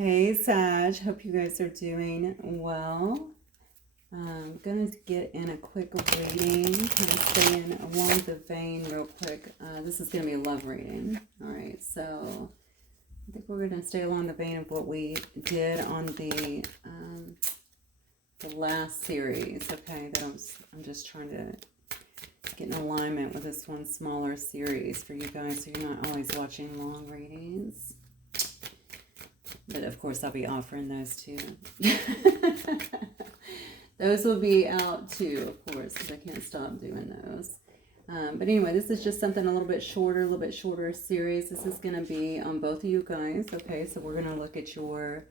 Hey Sag, hope you guys are doing well. I'm gonna get in a quick reading, kind of staying along the vein real quick. This is gonna be a love reading. All right, so I think we're gonna stay along the vein of what we did on the last series. Okay, that I'm just trying to get in alignment with this one smaller series for you guys, so you're not always watching long readings. But of course, I'll be offering those too. Those will be out too, of course, because I can't stop doing those. But anyway, this is just something a little bit shorter series. This is going to be on both of you guys. Okay, so we're going to look at your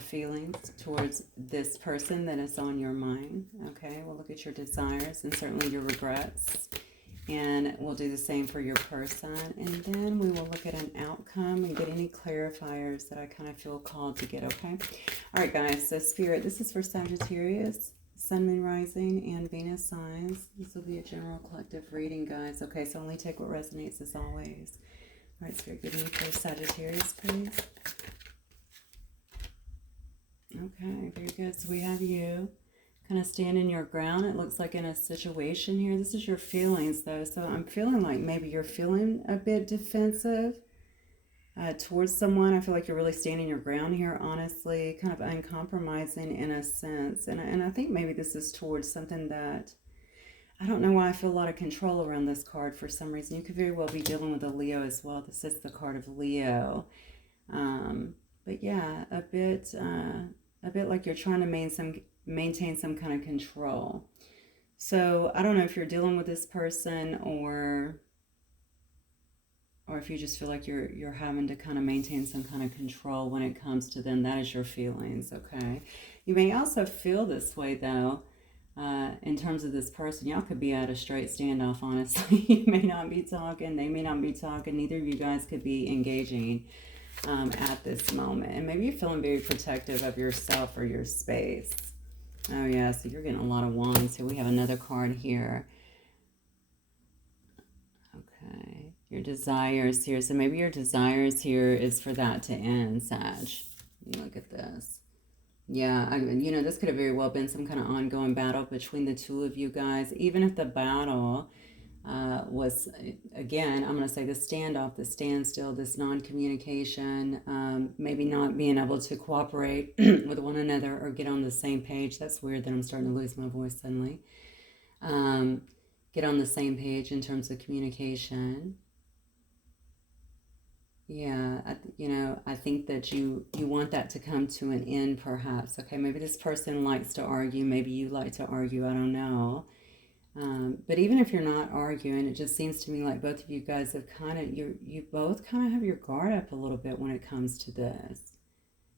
feelings towards this person that is on your mind. Okay, we'll look at your desires and certainly your regrets. And we'll do the same for your person. And then we will look at an outcome and get any clarifiers that I kind of feel called to get, okay? All right, guys. So, Spirit, this is for Sagittarius, Sun, Moon, Rising, and Venus signs. This will be a general collective reading, guys. Okay, so only take what resonates as always. All right, Spirit, give me for Sagittarius, please. Okay, very good. So we have you. Kind of standing your ground. It looks like in a situation here. This is your feelings though. So I'm feeling like maybe you're feeling a bit defensive towards someone. I feel like you're really standing your ground here, honestly, kind of uncompromising in a sense. And I think maybe this is towards something that, I don't know why I feel a lot of control around this card for some reason. You could very well be dealing with a Leo as well. This is the card of Leo. But yeah, a bit like you're trying to maintain some kind of control. So I don't know if you're dealing with this person or if you just feel like you're having to kind of maintain some kind of control when it comes to them. That is your feelings, okay? You may also feel this way though, in terms of this person. Y'all could be at a straight standoff, honestly. You may not be talking, they may not be talking, neither of you guys could be engaging at this moment. And maybe you're feeling very protective of yourself or your space. Oh yeah, so you're getting a lot of wands. So we have another card here. Okay, your desires here. So maybe your desires here is for that to end, Sag. Look at this. Yeah, this could have very well been some kind of ongoing battle between the two of you guys. Even if the battle was, again, I'm going to say the standoff, the standstill, this non-communication, maybe not being able to cooperate with one another or get on the same page. That's weird that I'm starting to lose my voice suddenly. Get on the same page in terms of communication. Yeah, I think that you want that to come to an end perhaps. Okay, maybe this person likes to argue. Maybe you like to argue. I don't know. But even if you're not arguing, it just seems to me like both of you guys have you both kind of have your guard up a little bit when it comes to this.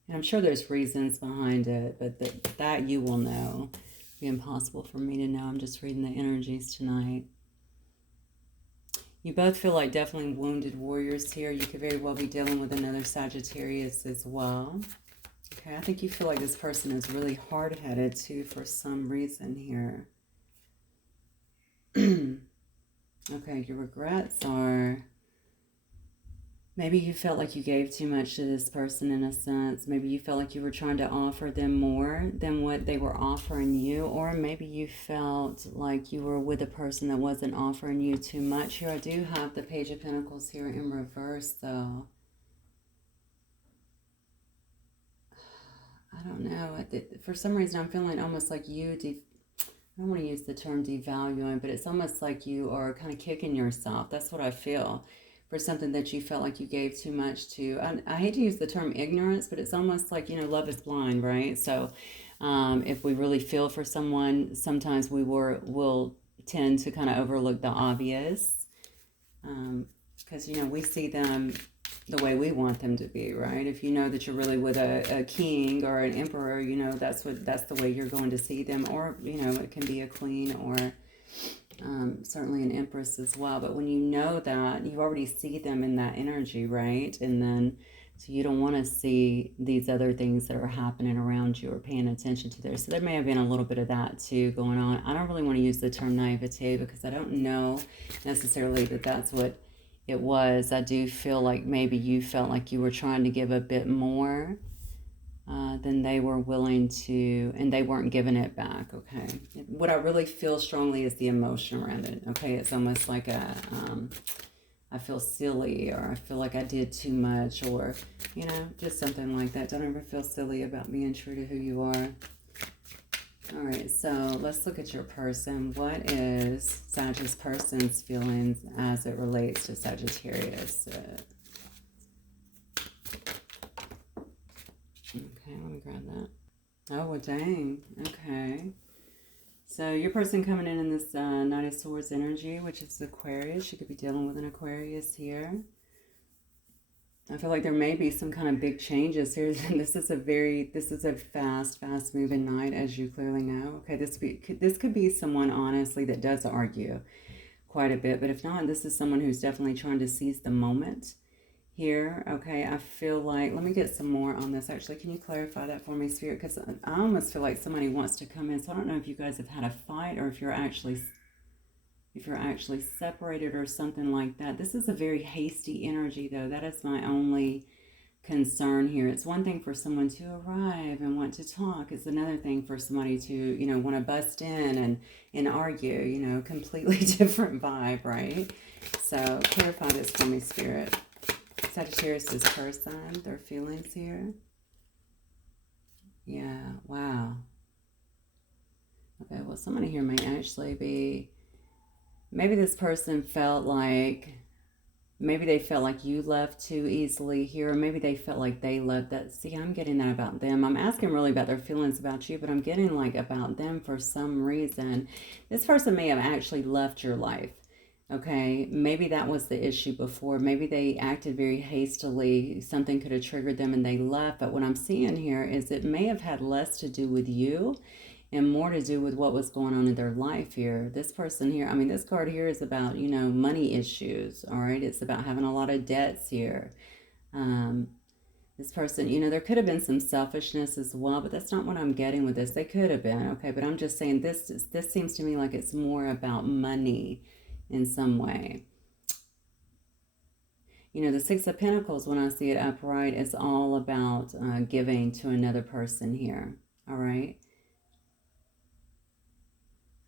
And I'm sure there's reasons behind it, but that you will know. It'd be impossible for me to know. I'm just reading the energies tonight. You both feel like definitely wounded warriors here. You could very well be dealing with another Sagittarius as well. Okay, I think you feel like this person is really hard-headed too for some reason here. Okay, your regrets are maybe you felt like you gave too much to this person in a sense. Maybe you felt like you were trying to offer them more than what they were offering you. Or maybe you felt like you were with a person that wasn't offering you too much. Here I do have the Page of Pentacles here in reverse though. I don't know. For some reason I'm feeling almost like I don't want to use the term devaluing, but it's almost like you are kind of kicking yourself. That's what I feel for something that you felt like you gave too much to. I hate to use the term ignorance, but it's almost like, love is blind, right? So if we really feel for someone, sometimes will tend to kind of overlook the obvious because, we see them the way we want them to be, right? If you know that you're really with a king or an emperor, that's the way you're going to see them. Or, it can be a queen or certainly an empress as well. But when you know that, you already see them in that energy, right? And then, so you don't want to see these other things that are happening around you or paying attention to there. So there may have been a little bit of that too going on. I don't really want to use the term naivete because I don't know necessarily that that's what it was, I do feel like maybe you felt like you were trying to give a bit more than they were willing to, and they weren't giving it back, okay? What I really feel strongly is the emotion around it, okay? It's almost like I feel silly, or I feel like I did too much, or, you know, just something like that. Don't ever feel silly about being true to who you are. All right, so let's look at your person. What is Sagittarius person's feelings as it relates to Sagittarius? Okay, let me grab that. Oh, well, dang. Okay. So your person coming in this Knight of Swords energy, which is Aquarius. You could be dealing with an Aquarius here. I feel like there may be some kind of big changes here. This is a fast moving night, as you clearly know. Okay, this could be someone, honestly, that does argue quite a bit, but if not, this is someone who's definitely trying to seize the moment here. Okay, I feel like, let me get some more on this. Actually, can you clarify that for me, Spirit? Because I almost feel like somebody wants to come in. So I don't know if you guys have had a fight, or if you're actually separated or something like that. This is a very hasty energy, though. That is my only concern here. It's one thing for someone to arrive and want to talk. It's another thing for somebody to, you know, want to bust in and argue, you know, completely different vibe, right? So clarify this for me, Spirit. Sagittarius' person, their feelings here. Yeah, wow. Okay, well, somebody here may actually be, maybe this person felt like, maybe they felt like you left too easily here, or maybe they felt like they left that. See, I'm getting that about them. I'm asking really about their feelings about you, but I'm getting like about them for some reason. This person may have actually left your life. Okay, maybe that was the issue before. Maybe they acted very hastily. Something could have triggered them and they left. But what I'm seeing here is it may have had less to do with you and more to do with what was going on in their life here. This person here, I mean, this card here is about, you know, money issues, all right? It's about having a lot of debts here. This person, you know, there could have been some selfishness as well, but that's not what I'm getting with this. They could have been, okay? But I'm just saying this seems to me like it's more about money in some way. You know, the Six of Pentacles, when I see it upright, is all about giving to another person here, all right?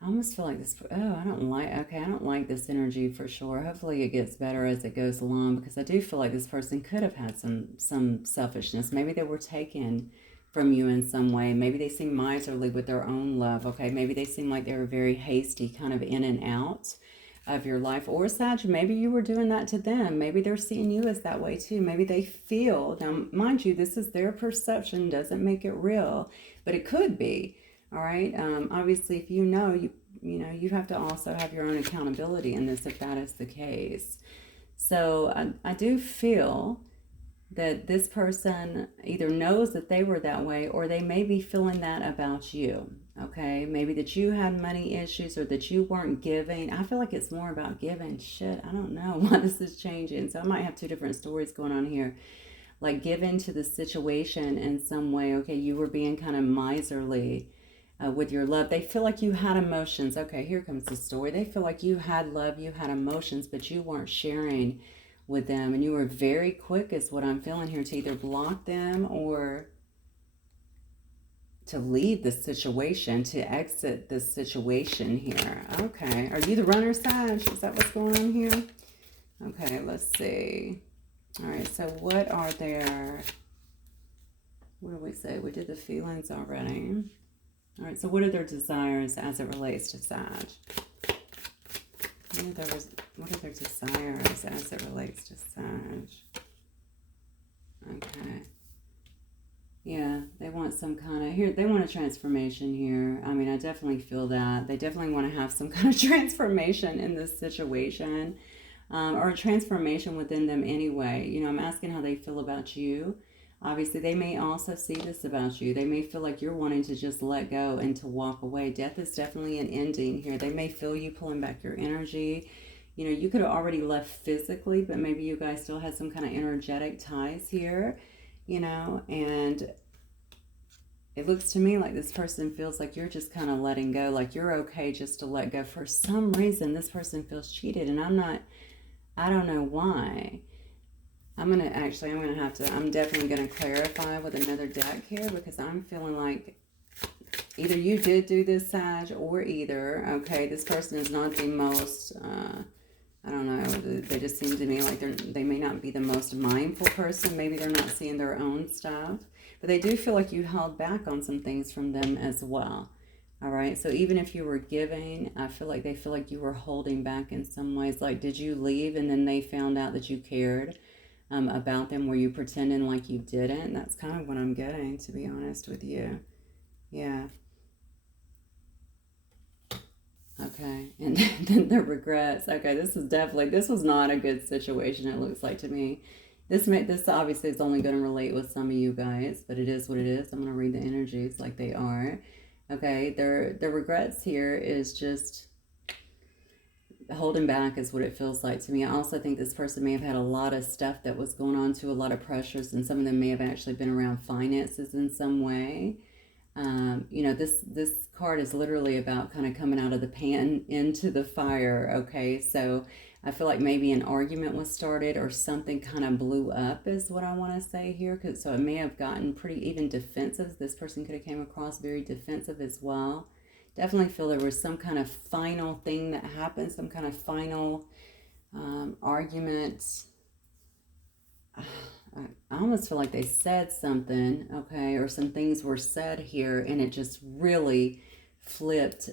I almost feel like this, I don't like this energy for sure. Hopefully it gets better as it goes along, because I do feel like this person could have had some selfishness. Maybe they were taken from you in some way. Maybe they seem miserly with their own love, okay? Maybe they seem like they were very hasty, kind of in and out of your life. Or Sag, maybe you were doing that to them. Maybe they're seeing you as that way too. Maybe they feel, now mind you, this is their perception, doesn't make it real, but it could be. All right. Obviously, if you know, you have to also have your own accountability in this if that is the case. So I do feel that this person either knows that they were that way, or they may be feeling that about you. Okay. Maybe that you had money issues, or that you weren't giving. I feel like it's more about giving. Shit, I don't know why this is changing. So I might have two different stories going on here. Like, give into the situation in some way. Okay. You were being kind of miserly with your love. They feel like you had emotions. Okay, here comes the story. They feel like you had love, you had emotions, but you weren't sharing with them. And you were very quick, is what I'm feeling here, to either block them or to leave the situation, to exit the situation here. Okay, are you the runner, Sag? Is that what's going on here? Okay, let's see. All right, so what are their, what do we say? We did the feelings already. All right, so what are their desires as it relates to Sag? What are their desires as it relates to Sag? Okay. Yeah, they want some kind of, here, they want a transformation here. I mean, I definitely feel that. They definitely want to have some kind of transformation in this situation, or a transformation within them anyway. You know, I'm asking how they feel about you. Obviously, they may also see this about you. They may feel like you're wanting to just let go and to walk away. Death is definitely an ending here. They may feel you pulling back your energy. You know, you could have already left physically, but maybe you guys still had some kind of energetic ties here, you know, and it looks to me like this person feels like you're just kind of letting go, like you're okay just to let go. For some reason, this person feels cheated, and I'm I don't know why. I'm definitely gonna clarify with another deck here, because I'm feeling like either you did do this, Sag, or either, okay, this person is not the most, I don't know, they just seem to me like they may not be the most mindful person. Maybe they're not seeing their own stuff, but they do feel like you held back on some things from them as well. All right, so even if you were giving, I feel like they feel like you were holding back in some ways. Like, did you leave and then they found out that you cared about them? Were you pretending like you didn't? That's kind of what I'm getting, to be honest with you. Yeah. Okay, and then the regrets. Okay, this was not a good situation, it looks like to me. This obviously is only going to relate with some of you guys, but it is what it is. I'm going to read the energies like they are. Okay, the regrets here is just holding back is what it feels like to me. I also think this person may have had a lot of stuff that was going on to a lot of pressures, and some of them may have actually been around finances in some way. You know, this card is literally about kind of coming out of the pan into the fire. Okay, so I feel like maybe an argument was started or something kind of blew up is what I want to say here. So it may have gotten pretty even defensive. This person could have came across very defensive as well. Definitely feel there was some kind of final thing that happened, some kind of final argument. I almost feel like they said something, okay, or some things were said here, and it just really flipped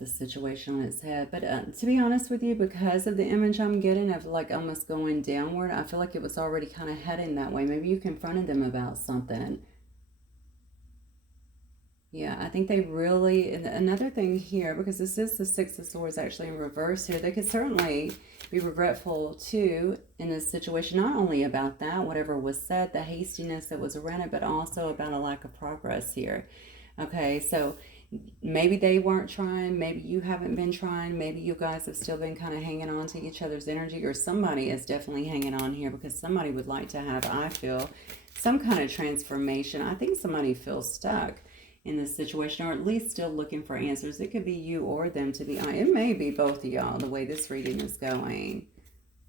the situation on its head. But to be honest with you, because of the image I'm getting of like almost going downward, I feel like it was already kind of heading that way. Maybe you confronted them about something. Yeah, I think they really, another thing here, because this is the Six of Swords actually in reverse here, they could certainly be regretful too in this situation, not only about that, whatever was said, the hastiness that was around it, but also about a lack of progress here. Okay, so maybe they weren't trying, maybe you haven't been trying, maybe you guys have still been kind of hanging on to each other's energy, or somebody is definitely hanging on here because somebody would like to have, I feel, some kind of transformation. I think somebody feels stuck in this situation, or at least still looking for answers. It could be you or them, to be honest. It may be both of y'all, the way this reading is going.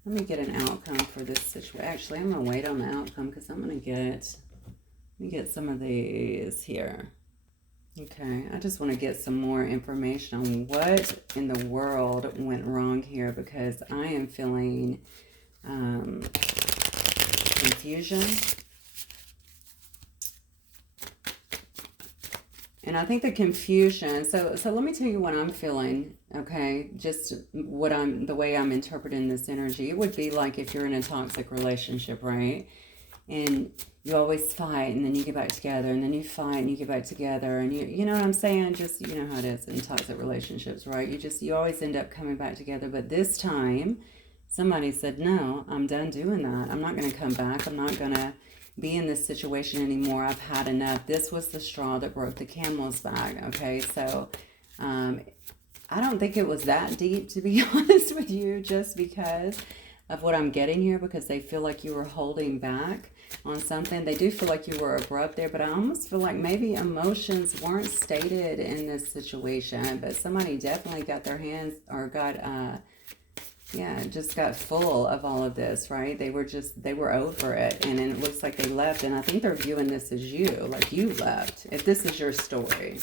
Let me get an outcome for this situation. Actually, I'm going to wait on the outcome because I'm going to let me get some of these here. Okay, I just want to get some more information on what in the world went wrong here, because I am feeling confusion. And I think the confusion, so let me tell you what I'm feeling, okay? Just the way I'm interpreting this energy. It would be like if you're in a toxic relationship, right? And you always fight, and then you get back together, and then you fight, and you get back together, and you know what I'm saying? Just, you know how it is in toxic relationships, right? You always end up coming back together, but this time, somebody said, no, I'm done doing that. I'm not going to come back. I'm not going to be in this situation anymore. I've had enough. This was the straw that broke the camel's back, okay? So, I don't think it was that deep, to be honest with you, just because of what I'm getting here, because they feel like you were holding back on something. They do feel like you were abrupt there, but I almost feel like maybe emotions weren't stated in this situation, but somebody definitely got their hands, or got, just got full of all of this, right? They were over it, and then it looks like they left, and I think they're viewing this as you, like you left, if this is your story.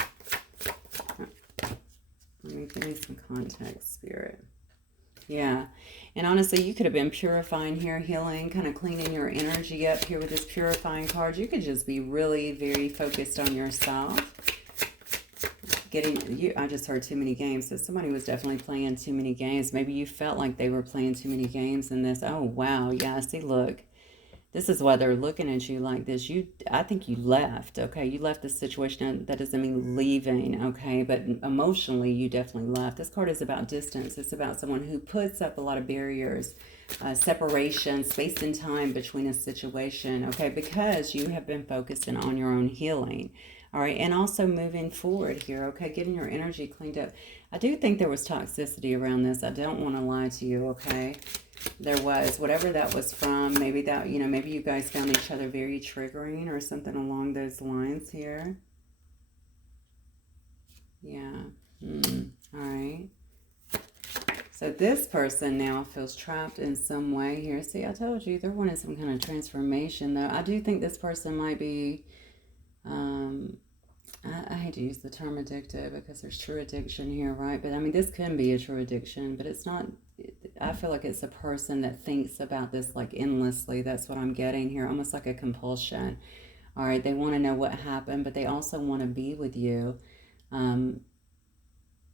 Let me give me some context, Spirit. Yeah, and honestly, you could have been purifying here, healing, kind of cleaning your energy up here with this purifying card. You could just be really very focused on yourself. I just heard too many games, so somebody was definitely playing too many games. Maybe you felt like they were playing too many games in this. Oh, wow, yeah, see, look. This is why they're looking at you like this. I think you left, okay? You left the situation. That doesn't mean leaving, okay? But emotionally, you definitely left. This card is about distance. It's about someone who puts up a lot of barriers, separation, space and time between a situation, okay? Because you have been focusing on your own healing, all right? And also moving forward here, okay? Getting your energy cleaned up. I do think there was toxicity around this. I don't want to lie to you, okay? There was, whatever that was from, maybe that, maybe you guys found each other very triggering or something along those lines here. Yeah. All right. So this person now feels trapped in some way here. See, I told you they're wanting some kind of transformation, though. I do think this person might be, I hate to use the term addictive because there's true addiction here, right? But I mean, this can be a true addiction, but it's not. I feel like it's a person that thinks about this like endlessly. That's what I'm getting here, almost like a compulsion. All right, they want to know what happened, but they also want to be with you.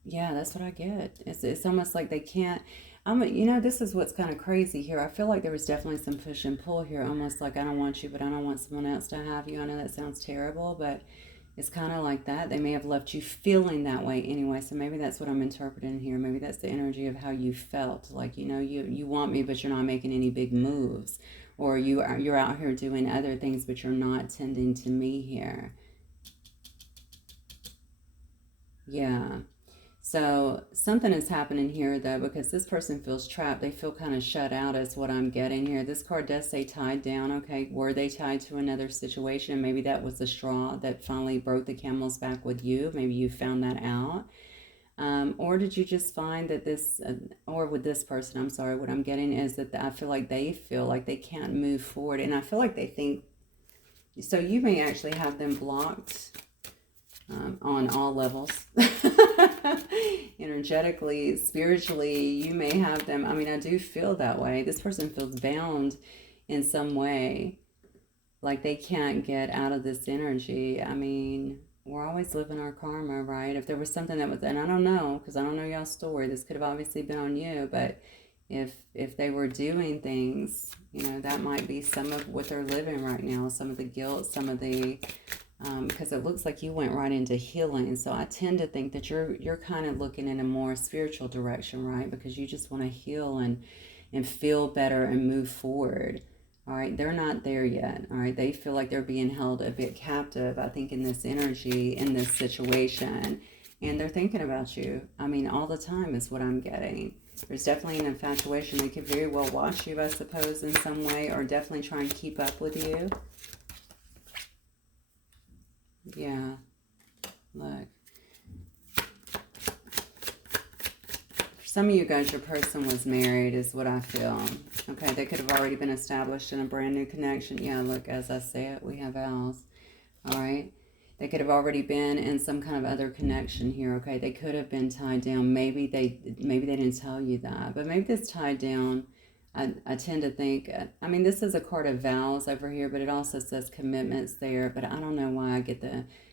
Yeah, that's what I get. It's almost like they can't. This is what's kind of crazy here. I feel like there was definitely some push and pull here, almost like I don't want you, but I don't want someone else to have you. I know that sounds terrible, but it's kind of like that. They may have left you feeling that way anyway. So maybe that's what I'm interpreting here. Maybe that's the energy of how you felt. Like, you want me, but you're not making any big moves, or you're out here doing other things, but you're not tending to me here. Yeah. So something is happening here, though, because this person feels trapped. They feel kind of shut out is what I'm getting here. This card does say tied down. Okay, were they tied to another situation? Maybe that was the straw that finally broke the camel's back with you. Maybe you found that out. Or did you just find that or with this person, I'm sorry, what I'm getting is that I feel like they can't move forward. And I feel like they think, so you may actually have them blocked on all levels. Energetically, spiritually, you may have them. I mean, I do feel that way. This person feels bound in some way, like they can't get out of this energy. I mean, we're always living our karma, right? If there was something that was, and I don't know, because I don't know y'all's story, this could have obviously been on you, but if they were doing things, that might be some of what they're living right now, some of the guilt, some of the because it looks like you went right into healing. So I tend to think that you're kind of looking in a more spiritual direction, right? Because you just want to heal and feel better and move forward. All right, they're not there yet. All right, they feel like they're being held a bit captive, I think, in this energy, in this situation. And they're thinking about you. I mean, all the time is what I'm getting. There's definitely an infatuation. They could very well watch you, I suppose, in some way, or definitely try and keep up with you. Yeah, look. For some of you guys, your person was married is what I feel. Okay, they could have already been established in a brand new connection. Yeah, look, as I say it, we have vows. All right. They could have already been in some kind of other connection here. Okay, they could have been tied down. Maybe they didn't tell you that, but maybe this tied down. I tend to think, I mean, this is a card of vows over here, but it also says commitments there. But I don't know why I get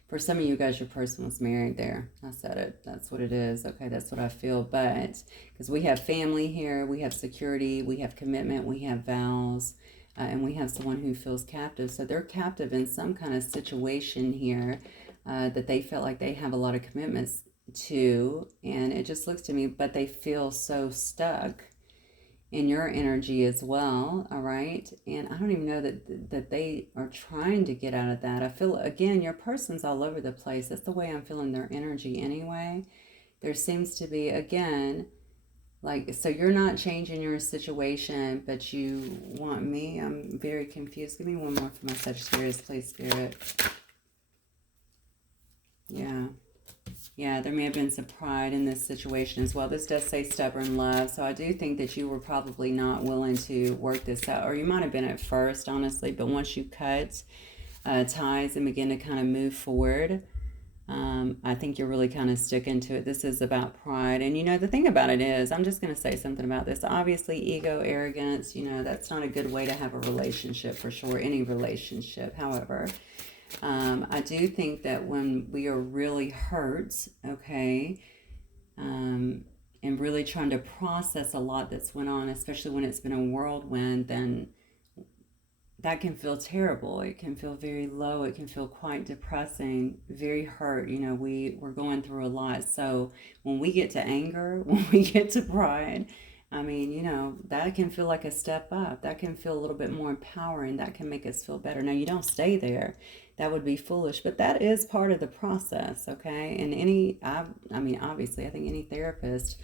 for some of you guys, your person was married there. I said it. That's what it is. Okay, that's what I feel. But because we have family here, we have security, we have commitment, we have vows, and we have someone who feels captive. So they're captive in some kind of situation here that they felt like they have a lot of commitments to. And it just looks to me, but they feel so stuck in your energy as well. All right, and I don't even know that they are trying to get out of that. I feel, again, your person's all over the place. That's the way I'm feeling their energy anyway. There seems to be, again, like, so you're not changing your situation, but you want me. I'm very confused. Give me one more for my Sagittarius, please, Spirit. Yeah, there may have been some pride in this situation as well. This does say stubborn love. So I do think that you were probably not willing to work this out. Or you might have been at first, honestly. But once you cut ties and begin to kind of move forward, I think you're really kind of sticking to it. This is about pride. And, the thing about it is, I'm just going to say something about this. Obviously, ego, arrogance, that's not a good way to have a relationship for sure. Any relationship, however. I do think that when we are really hurt, okay, and really trying to process a lot that's went on, especially when it's been a whirlwind, then that can feel terrible. It can feel very low. It can feel quite depressing, very hurt. We're going through a lot. So when we get to anger, when we get to pride, I mean, that can feel like a step up. That can feel a little bit more empowering. That can make us feel better. Now, you don't stay there. That would be foolish, but that is part of the process, okay? And obviously, I think any therapist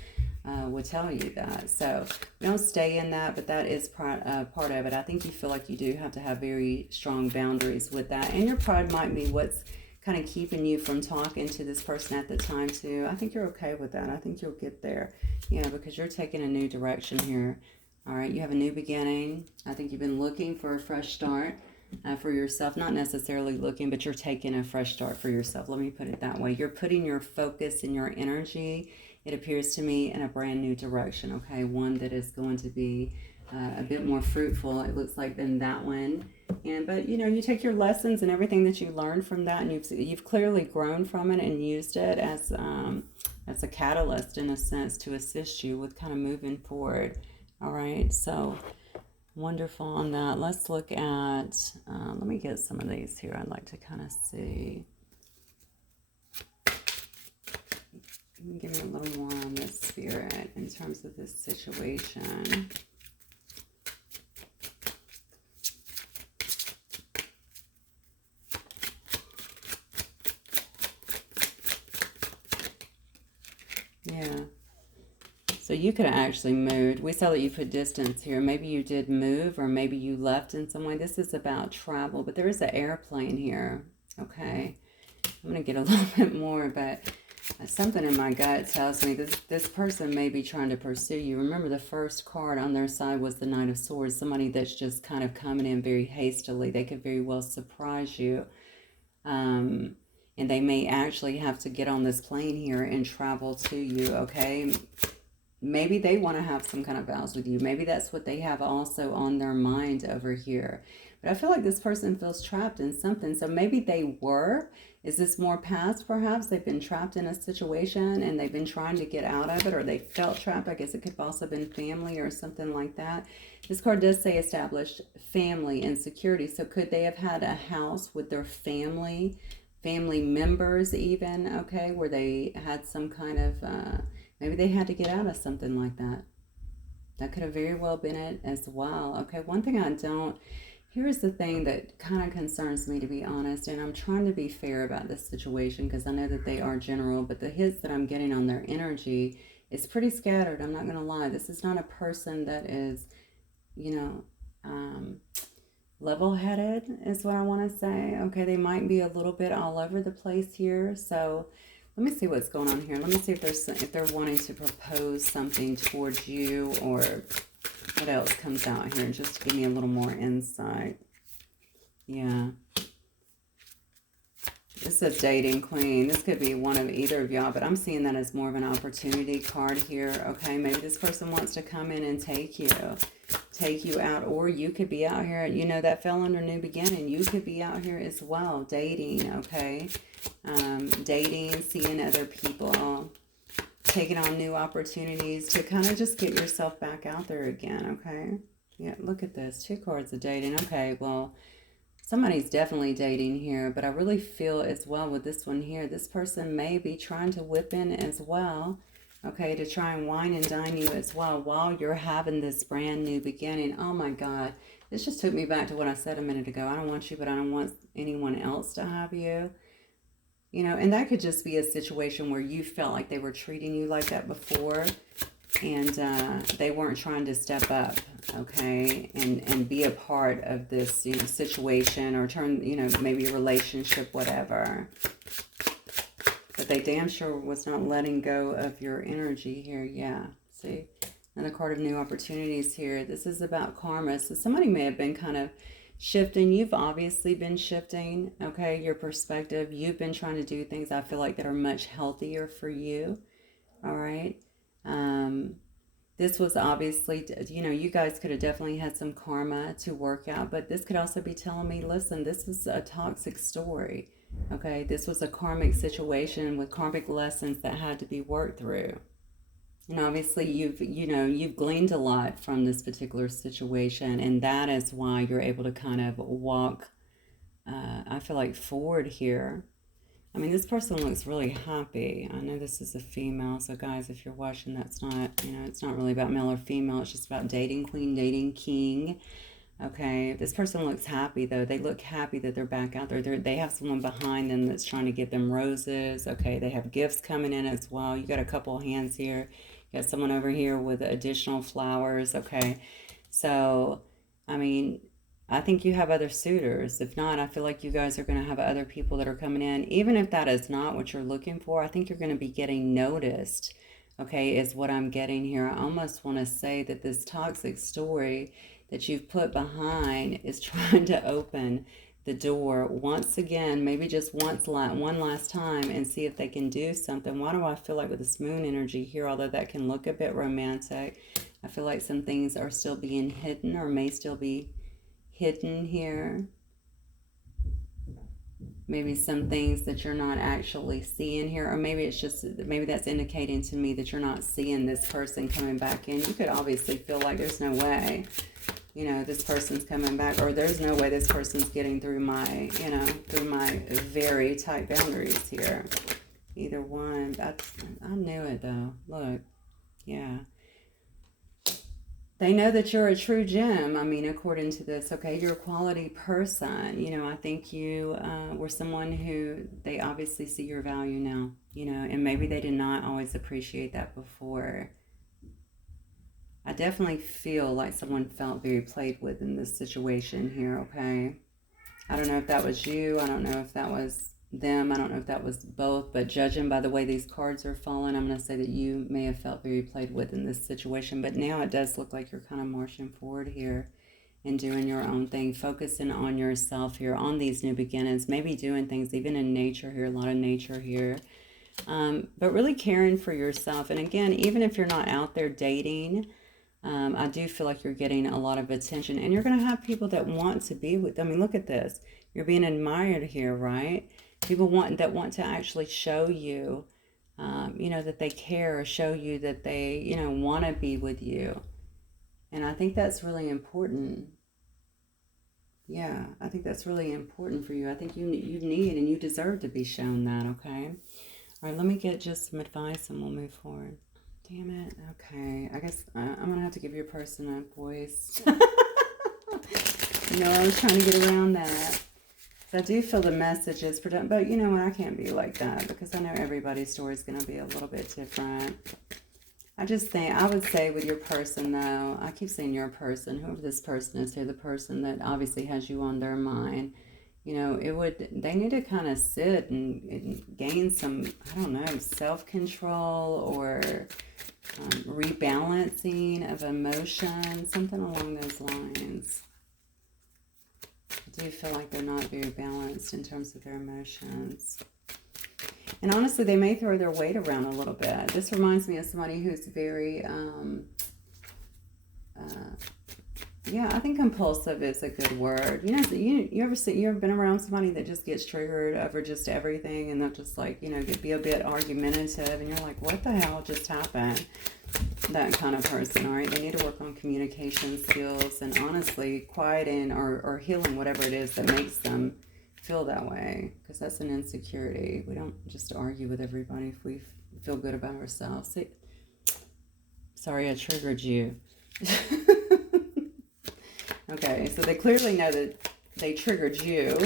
would tell you that. So don't stay in that, but that is part of it. I think you feel like you do have to have very strong boundaries with that. And your pride might be what's kind of keeping you from talking to this person at the time too. I think you're okay with that. I think you'll get there, yeah, because you're taking a new direction here. All right, you have a new beginning. I think you've been looking for a fresh start for yourself. Not necessarily looking, but you're taking a fresh start for yourself. Let me put it that way. You're putting your focus and your energy, it appears to me, in a brand new direction, okay? One that is going to be a bit more fruitful, it looks like, than that one. But you know, you take your lessons and everything that you learned from that, and you've clearly grown from it and used it as a catalyst, in a sense, to assist you with kind of moving forward. All right, so wonderful on that. Let's look at, let me get some of these here. I'd like to kind of see. Give me a little more on this, Spirit, in terms of this situation. Yeah. So you could have actually moved. We saw that you put distance here. Maybe you did move, or maybe you left in some way. This is about travel, but there is an airplane here. Okay. I'm going to get a little bit more, but something in my gut tells me this person may be trying to pursue you. Remember, the first card on their side was the Knight of Swords. Somebody that's just kind of coming in very hastily. They could very well surprise you. And they may actually have to get on this plane here and travel to you, okay? Maybe they want to have some kind of vows with you. Maybe that's what they have also on their mind over here. But I feel like this person feels trapped in something. So maybe they were. Is this more past, perhaps? They've been trapped in a situation and they've been trying to get out of it, or they felt trapped. I guess it could have also been family or something like that. This card does say established family and security. So could they have had a house with their family members even, okay, where they had some kind of, maybe they had to get out of something like that. That could have very well been it as well. Okay, one thing here's the thing that kind of concerns me, to be honest, and I'm trying to be fair about this situation because I know that they are general, but the hits that I'm getting on their energy is pretty scattered. I'm not going to lie. This is not a person that is, you know, level-headed is what I want to say. Okay, they might be a little bit all over the place here. So let me see what's going on here. Let me see if they're wanting to propose something towards you, or what else comes out here, just to give me a little more insight. Yeah. This is a dating queen. This could be one of either of y'all, but I'm seeing that as more of an opportunity card here. Okay, maybe this person wants to come in and take you out, or you could be out here, you know, that fell under new beginning. You could be out here as well, dating, okay? Dating, seeing other people, taking on new opportunities to kind of just get yourself back out there again, okay? Yeah, look at this. 2 cards of dating. Okay, well, somebody's definitely dating here, but I really feel as well with this one here, this person may be trying to whip in as well, okay, to try and wine and dine you as well while you're having this brand new beginning. Oh my God, this just took me back to what I said a minute ago. I don't want you, but I don't want anyone else to have you. You know, and that could just be a situation where you felt like they were treating you like that before, and they weren't trying to step up, okay, and be a part of this, you know, situation, or turn, you know, maybe a relationship, whatever. But they damn sure was not letting go of your energy here. Yeah, see? Another card of new opportunities here. This is about karma. So somebody may have been kind of shifting. You've obviously been shifting, okay, your perspective. You've been trying to do things, I feel like, that are much healthier for you, all right? This was obviously, you know, you guys could have definitely had some karma to work out, but this could also be telling me, listen, this was a toxic story, okay? This was a karmic situation with karmic lessons that had to be worked through. And obviously you've gleaned a lot from this particular situation, and that is why you're able to kind of walk, I feel like, forward here. I mean, this person looks really happy. I know this is a female, so guys, if you're watching, that's not, you know, it's not really about male or female. It's just about dating queen, dating king. Okay, this person looks happy, though. They look happy that they're back out there. They have someone behind them that's trying to give them roses. Okay, they have gifts coming in as well. You got a couple hands here. You got someone over here with additional flowers. Okay, so, I mean, I think you have other suitors. If not, I feel like you guys are going to have other people that are coming in. Even if that is not what you're looking for, I think you're going to be getting noticed, okay, is what I'm getting here. I almost want to say that this toxic story that you've put behind is trying to open the door once again, maybe just one last time, and see if they can do something. Why do I feel like with this moon energy here, although that can look a bit romantic, I feel like some things are still being hidden or may still be hidden here. Maybe some things that you're not actually seeing here, or maybe it's just, maybe that's indicating to me that you're not seeing this person coming back in. You could obviously feel like there's no way, you know, this person's coming back, or there's no way this person's getting through my, you know, through my very tight boundaries here. Either one. I knew it though. Look, yeah. They know that you're a true gem. I mean, according to this, okay, you're a quality person. You know, I think you were someone who, they obviously see your value now, you know, and maybe they did not always appreciate that before. I definitely feel like someone felt very played with in this situation here, okay? I don't know if that was you. I don't know if that was them. I don't know if that was both, but judging by the way these cards are falling, I'm going to say that you may have felt very played with in this situation, but now it does look like you're kind of marching forward here and doing your own thing, focusing on yourself here, on these new beginnings, maybe doing things even in nature here, a lot of nature here, but really caring for yourself. And again, even if you're not out there dating, I do feel like you're getting a lot of attention, and you're going to have people that want to be with, I mean, look at this. You're being admired here, right? People want to actually show you, you know, that they care, or show you that they, you know, want to be with you. And I think that's really important. Yeah, I think that's really important for you. I think you need and you deserve to be shown that, okay? All right, let me get just some advice and we'll move forward. Damn it. Okay, I guess I'm going to have to give your person a voice. No, I was trying to get around that. So I do feel the messages, but you know what, I can't be like that because I know everybody's story is going to be a little bit different. I just think, I would say with your person though, I keep saying your person, whoever this person is here, the person that obviously has you on their mind, you know, they need to kind of sit and gain some, I don't know, self-control or rebalancing of emotion, something along those lines. I do feel like they're not very balanced in terms of their emotions. And honestly, they may throw their weight around a little bit. This reminds me of somebody who's very, yeah, I think compulsive is a good word. You know, you ever been around somebody that just gets triggered over just everything, and they'll just like, you know, be a bit argumentative, and you're like, what the hell just happened? That kind of person, all right? They need to work on communication skills and honestly quieting or healing whatever it is that makes them feel that way, because that's an insecurity. We don't just argue with everybody if we feel good about ourselves. See, sorry, I triggered you. Okay, so they clearly know that they triggered you.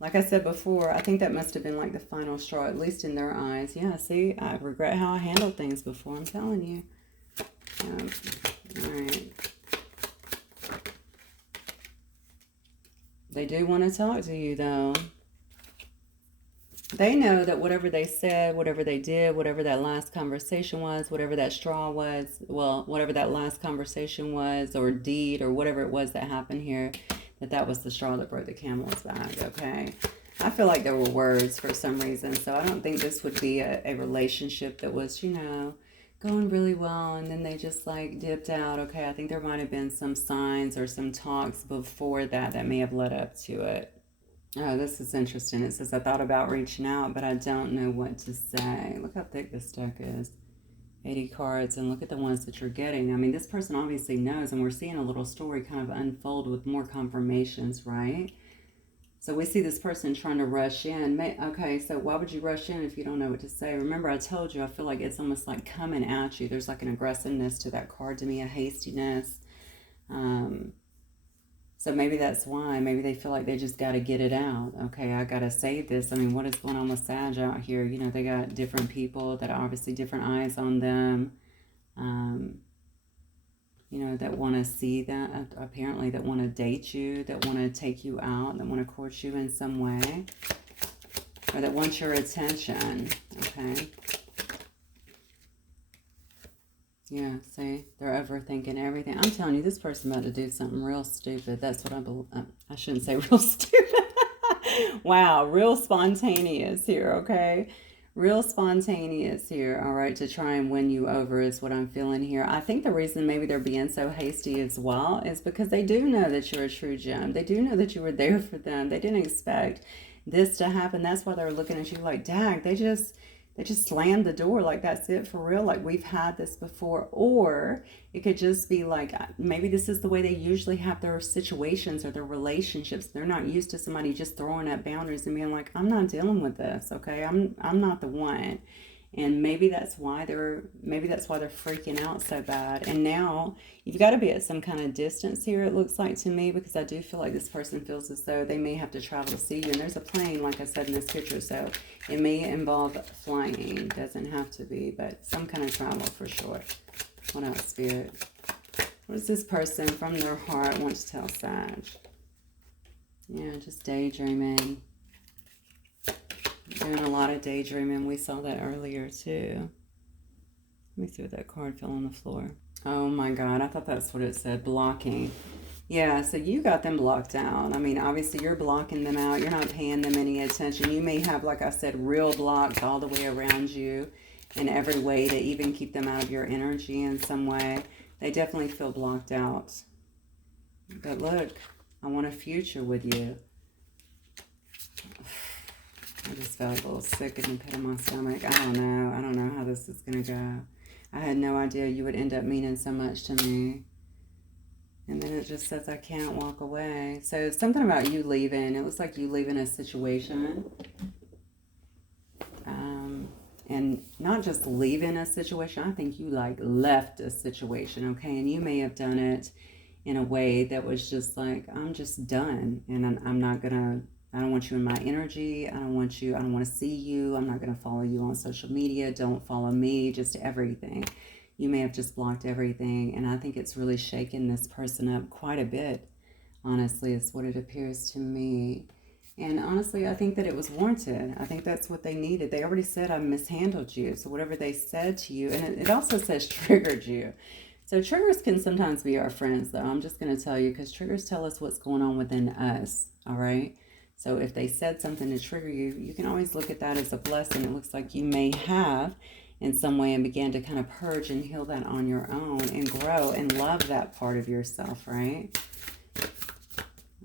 Like I said before, I think that must have been like the final straw, at least in their eyes. Yeah, see, I regret how I handled things before, I'm telling you. All right. They do want to talk to you, though. They know that whatever they said, whatever they did, whatever that last conversation was, whatever that straw was, well, whatever that last conversation was or deed or whatever it was that happened here, that was the straw that broke the camel's back, okay? I feel like there were words for some reason, so I don't think this would be a relationship that was, you know, going really well and then they just like dipped out. Okay, I think there might have been some signs or some talks before that may have led up to it. Oh, this is interesting. It says, I thought about reaching out, but I don't know what to say. Look how thick this deck is. 80 cards, and look at the ones that you're getting. I mean, this person obviously knows, and we're seeing a little story kind of unfold with more confirmations, right? So we see this person trying to rush in. Okay, so why would you rush in if you don't know what to say? Remember, I told you, I feel like it's almost like coming at you. There's like an aggressiveness to that card to me, a hastiness. So maybe that's why. Maybe they feel like they just got to get it out. Okay, I got to save this. I mean, what is going on with Sag out here? You know, they got different people that are obviously different eyes on them. you know, that want to see that, apparently, that want to date you, that want to take you out, that want to court you in some way, or that want your attention, okay? Yeah, see, they're overthinking everything. I'm telling you, this person about to do something real stupid. That's what I believe. I shouldn't say real stupid. Wow, real spontaneous here, okay? Real spontaneous here, all right, to try and win you over is what I'm feeling here. I think the reason maybe they're being so hasty as well is because they do know that you're a true gem. They do know that you were there for them. They didn't expect this to happen. That's why they're looking at you like, dag, they just slammed the door, like that's it for real, like we've had this before. Or it could just be like, maybe this is the way they usually have their situations or their relationships. They're not used to somebody just throwing up boundaries and being like, I'm not dealing with this, okay? I'm not the one. And maybe that's why they're freaking out so bad. And now you've got to be at some kind of distance here, it looks like to me, because I do feel like this person feels as though they may have to travel to see you. And there's a plane, like I said in this picture, so it may involve flying. Doesn't have to be, but some kind of travel for sure. What else, Spirit? What does this person from their heart want to tell Sag? Yeah, just daydreaming. Doing a lot of daydreaming. We saw that earlier too. Let me see what that card fell on the floor. Oh my God, I thought that's what it said. Blocking. Yeah, so you got them blocked out. I mean, obviously you're blocking them out. You're not paying them any attention. You may have, like I said, real blocks all the way around you in every way to even keep them out of your energy in some way. They definitely feel blocked out. But look, I want a future with you. I just felt a little sick in the pit of my stomach. I don't know how this is going to go. I had no idea you would end up meaning so much to me. And then it just says I can't walk away. So something about you leaving. It looks like you leaving a situation. And not just leaving a situation. I think you like left a situation, okay? And you may have done it in a way that was just like, I'm just done. And I'm not going to... I don't want you in my energy. I don't want to see you. I'm not going to follow you on social media. Don't follow me. Just everything. You may have just blocked everything. And I think it's really shaken this person up quite a bit, honestly, is what it appears to me. And honestly, I think that it was warranted. I think that's what they needed. They already said I mishandled you. So whatever they said to you, and it also says triggered you. So triggers can sometimes be our friends, though. I'm just going to tell you, because triggers tell us what's going on within us, all right? So if they said something to trigger you, you can always look at that as a blessing. It looks like you may have in some way and began to kind of purge and heal that on your own and grow and love that part of yourself, right?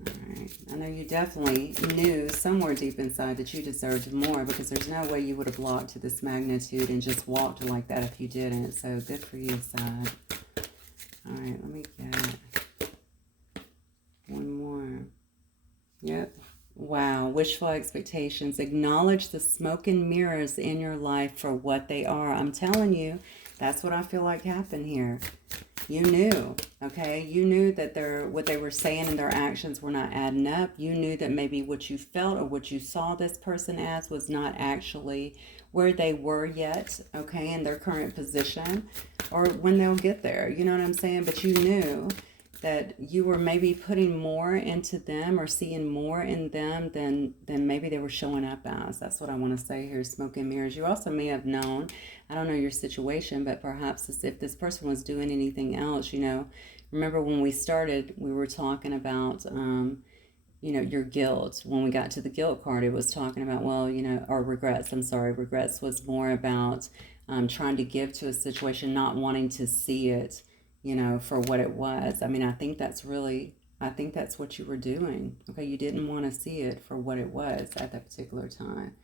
All right. I know you definitely knew somewhere deep inside that you deserved more, because there's no way you would have blocked to this magnitude and just walked like that if you didn't. So good for you, Sag. All right, let me get one more. Yep. Wow, wishful expectations. Acknowledge the smoke and mirrors in your life for what they are. I'm telling you, that's what I feel like happened here. You knew, okay? You knew that what they were saying and their actions were not adding up. You knew that maybe what you felt or what you saw this person as was not actually where they were yet, okay, in their current position, or when they'll get there. You know what I'm saying? But you knew that you were maybe putting more into them or seeing more in them than maybe they were showing up as. That's what I want to say here, smoke and mirrors. You also may have known, I don't know your situation, but perhaps if this person was doing anything else, you know, remember when we started, we were talking about, you know, your guilt. When we got to the guilt card, it was talking about, well, you know, or regrets. I'm sorry, regrets was more about trying to give to a situation, not wanting to see it, you know, for what it was. I mean, I think that's what you were doing. Okay, you didn't want to see it for what it was at that particular time.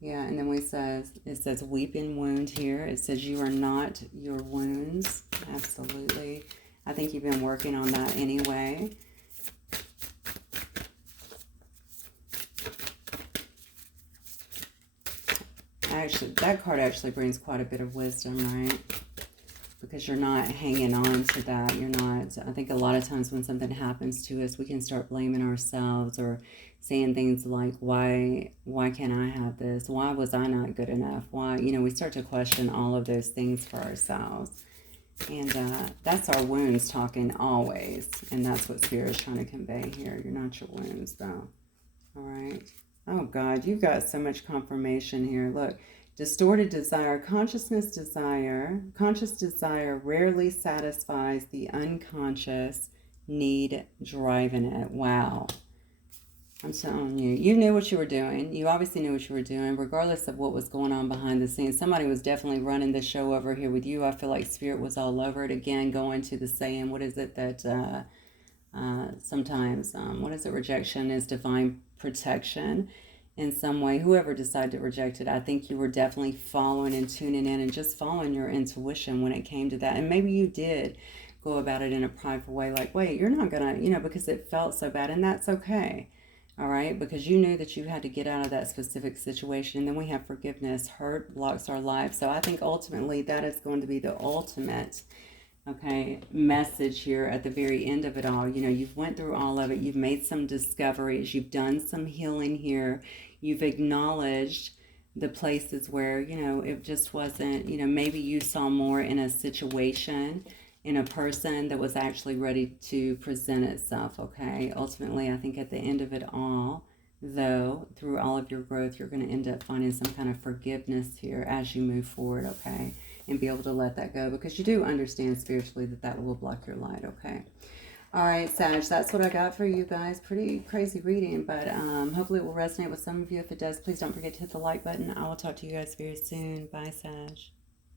Yeah, and then it says weeping wound here. It says you are not your wounds. Absolutely. I think you've been working on that anyway. Actually, that card actually brings quite a bit of wisdom, right? Because you're not hanging on to that. You're not, I think a lot of times when something happens to us, we can start blaming ourselves or saying things like, why can't I have this? Why was I not good enough? Why, you know, we start to question all of those things for ourselves. And that's our wounds talking always. And that's what Spirit is trying to convey here. You're not your wounds, though. All right. Oh, God, you've got so much confirmation here. Look, distorted desire, conscious desire rarely satisfies the unconscious need driving it. Wow. I'm telling you, you knew what you were doing. You obviously knew what you were doing, regardless of what was going on behind the scenes. Somebody was definitely running the show over here with you. I feel like Spirit was all over it again, going to the saying, what is it that sometimes, what is it? Rejection is divine protection in some way. Whoever decided to reject it, I think you were definitely following and tuning in and just following your intuition when it came to that. And maybe you did go about it in a prideful way, like, wait, you're not gonna, because it felt so bad, and that's okay. All right, because you knew that you had to get out of that specific situation. And then we have forgiveness. Hurt blocks our life. So I think ultimately that is going to be the ultimate, okay, message here at the very end of it all. You've went through all of it. You've made some discoveries. You've done some healing here. You've acknowledged the places where, it just wasn't, maybe you saw more in a situation, in a person that was actually ready to present itself, okay? Ultimately, I think at the end of it all, though, through all of your growth, you're going to end up finding some kind of forgiveness here as you move forward, okay? And be able to let that go, because you do understand spiritually that will block your light, okay? All right, Sag, that's what I got for you guys. Pretty crazy reading, but hopefully it will resonate with some of you. If it does, please don't forget to hit the like button. I will talk to you guys very soon. Bye, Sag.